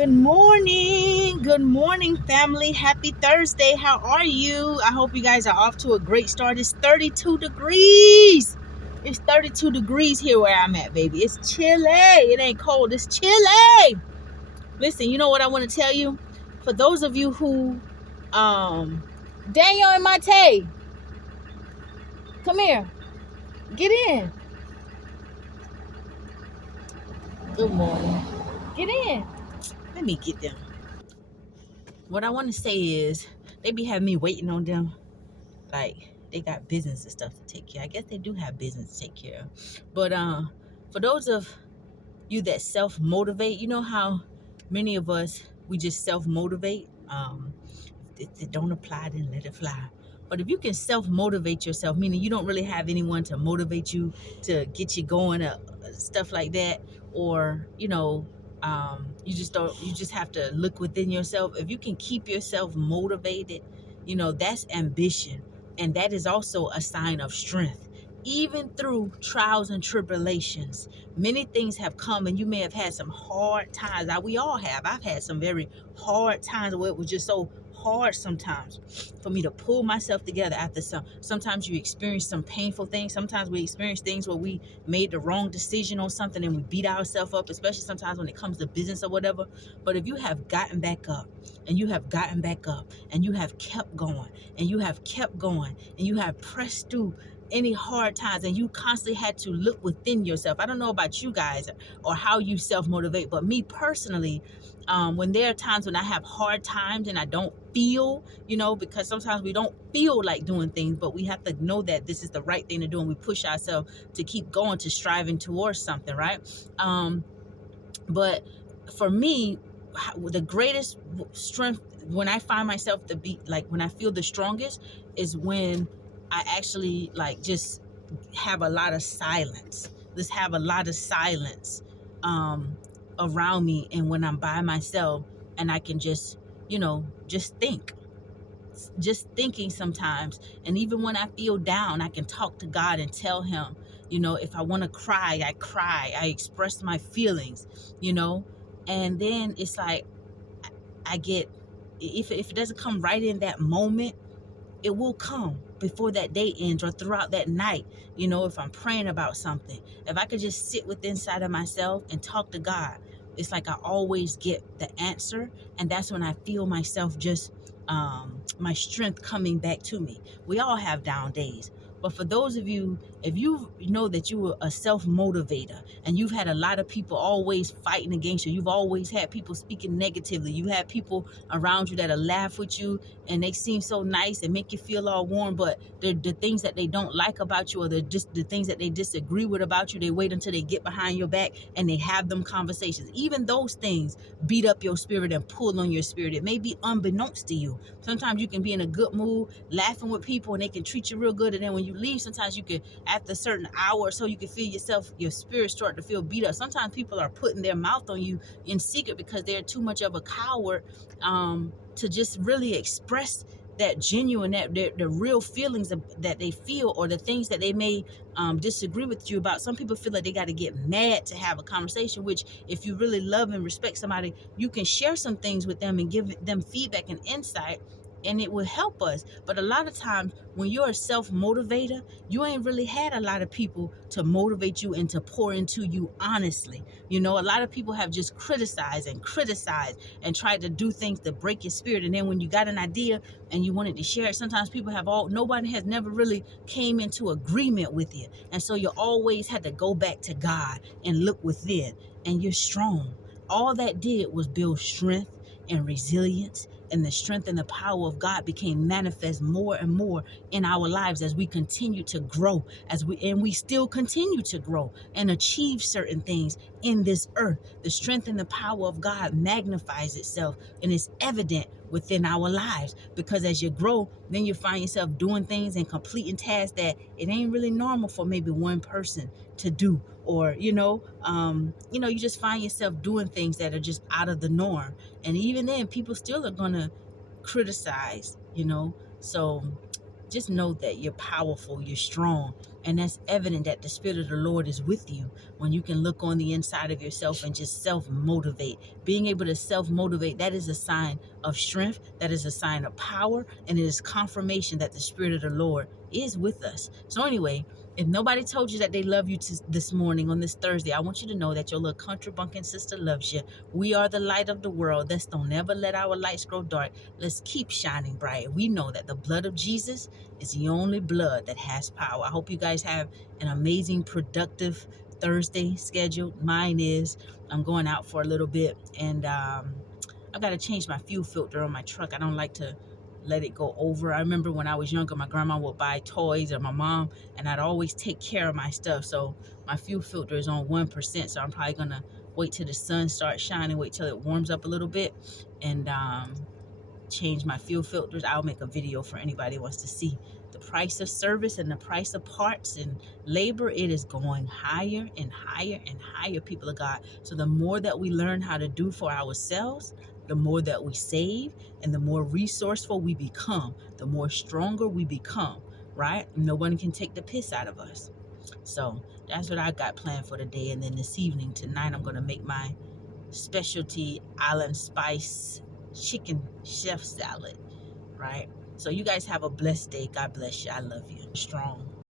Good morning, family. Happy Thursday. How are you? I hope you guys are off to a great start. It's 32 degrees. It's 32 degrees here where I'm at, baby. It's chilly. It ain't cold. It's chilly. Listen, you know what I want to tell you? For those of you who, Daniel and Mate, come here. Get in. Good morning. Get in. Let me get them. What I want to say is, they be having me waiting on them. Like, they got business and stuff to take care of. I guess they do have business to take care of. But for those of you that self-motivate, you know how many of us, we just self-motivate. If it don't apply, then let it fly. But if you can self-motivate yourself, meaning you don't really have anyone to motivate you, to get you going, stuff like that, or you just have to look within yourself. If you can keep yourself motivated, that's ambition, and that is also a sign of strength. Even through trials and tribulations, many things have come, and you may have had some hard times. We all have. I've had some very hard times where it was just so hard sometimes for me to pull myself together after sometimes you experience some painful things. Sometimes we experience things where we made the wrong decision on something and we beat ourselves up, especially sometimes when it comes to business or whatever. But if you have gotten back up, and you have gotten back up, and you have kept going, and you have kept going, and you have pressed through any hard times, and you constantly had to look within yourself. I don't know about you guys or how you self-motivate, but me personally, when there are times when I have hard times and I don't feel, because sometimes we don't feel like doing things, but we have to know that this is the right thing to do, and we push ourselves to keep going, to striving towards something, right? But for me, the greatest strength, when I find myself to be like, when I feel the strongest, is when I actually like just have a lot of silence. Let's have a lot of silence around me, and when I'm by myself, and I can just, just think. Just thinking sometimes, and even when I feel down, I can talk to God and tell him, if I want to cry, I cry. I express my feelings, and then it's like I get, if it doesn't come right in that moment, it will come before that day ends or throughout that night. If I'm praying about something, if I could just sit within inside of myself and talk to God, it's like I always get the answer. And that's when I feel myself just my strength coming back to me. We all have down days, but for those of you, if you know that you were a self-motivator and you've had a lot of people always fighting against you, you've always had people speaking negatively, you have people around you that'll laugh with you and they seem so nice and make you feel all warm, but the things that they don't like about you, or the things that they disagree with about you, they wait until they get behind your back and they have them conversations. Even those things beat up your spirit and pull on your spirit. It may be unbeknownst to you. Sometimes you can be in a good mood laughing with people and they can treat you real good, and then when you leave, sometimes you can, after a certain hour or so, you can feel your spirit start to feel beat up. Sometimes people are putting their mouth on you in secret because they're too much of a coward to just really express that genuine, that the real feelings that they feel, or the things that they may disagree with you about. Some people feel like they got to get mad to have a conversation, which if you really love and respect somebody, you can share some things with them and give them feedback and insight, and it will help us. But a lot of times when you're a self-motivator, you ain't really had a lot of people to motivate you and to pour into you honestly. A lot of people have just criticized and tried to do things to break your spirit, and then when you got an idea and you wanted to share it, sometimes nobody has never really came into agreement with you, and so you always had to go back to God and look within, and you're strong. All that did was build strength and resilience, and the strength and the power of God became manifest more and more in our lives as we continue to grow, and we still continue to grow and achieve certain things in this earth. The strength and the power of God magnifies itself and is evident within our lives, because as you grow, then you find yourself doing things and completing tasks that it ain't really normal for maybe one person to do, or you just find yourself doing things that are just out of the norm, and even then people still are gonna criticize. So just know that you're powerful, you're strong, and that's evident that the Spirit of the Lord is with you when you can look on the inside of yourself and just self-motivate. Being able to self-motivate, that is a sign of strength, that is a sign of power, and it is confirmation that the Spirit of the Lord is with us. So anyway, if nobody told you that they love you this morning on this Thursday, I want you to know that your little country bunkin' sister loves you. We are the light of the world. Let's don't never let our lights grow dark. Let's keep shining bright. We know that the blood of Jesus is the only blood that has power. I hope you guys have an amazing, productive Thursday scheduled. Mine is. I'm going out for a little bit, and I got to change my fuel filter on my truck. I don't like to let it go over. I remember when I was younger, my grandma would buy toys, or my mom, and I'd always take care of my stuff. So my fuel filter is on 1%. So I'm probably going to wait till the sun starts shining, wait till it warms up a little bit, and change my fuel filters. I'll make a video for anybody who wants to see the price of service and the price of parts and labor. It is going higher and higher and higher, people of God. So the more that we learn how to do for ourselves, the more that we save, and the more resourceful we become, the more stronger we become, right? No one can take the piss out of us. So that's what I got planned for today. And then this evening, tonight, I'm going to make my specialty island spice chicken chef salad, right? So you guys have a blessed day. God bless you. I love you. Strong.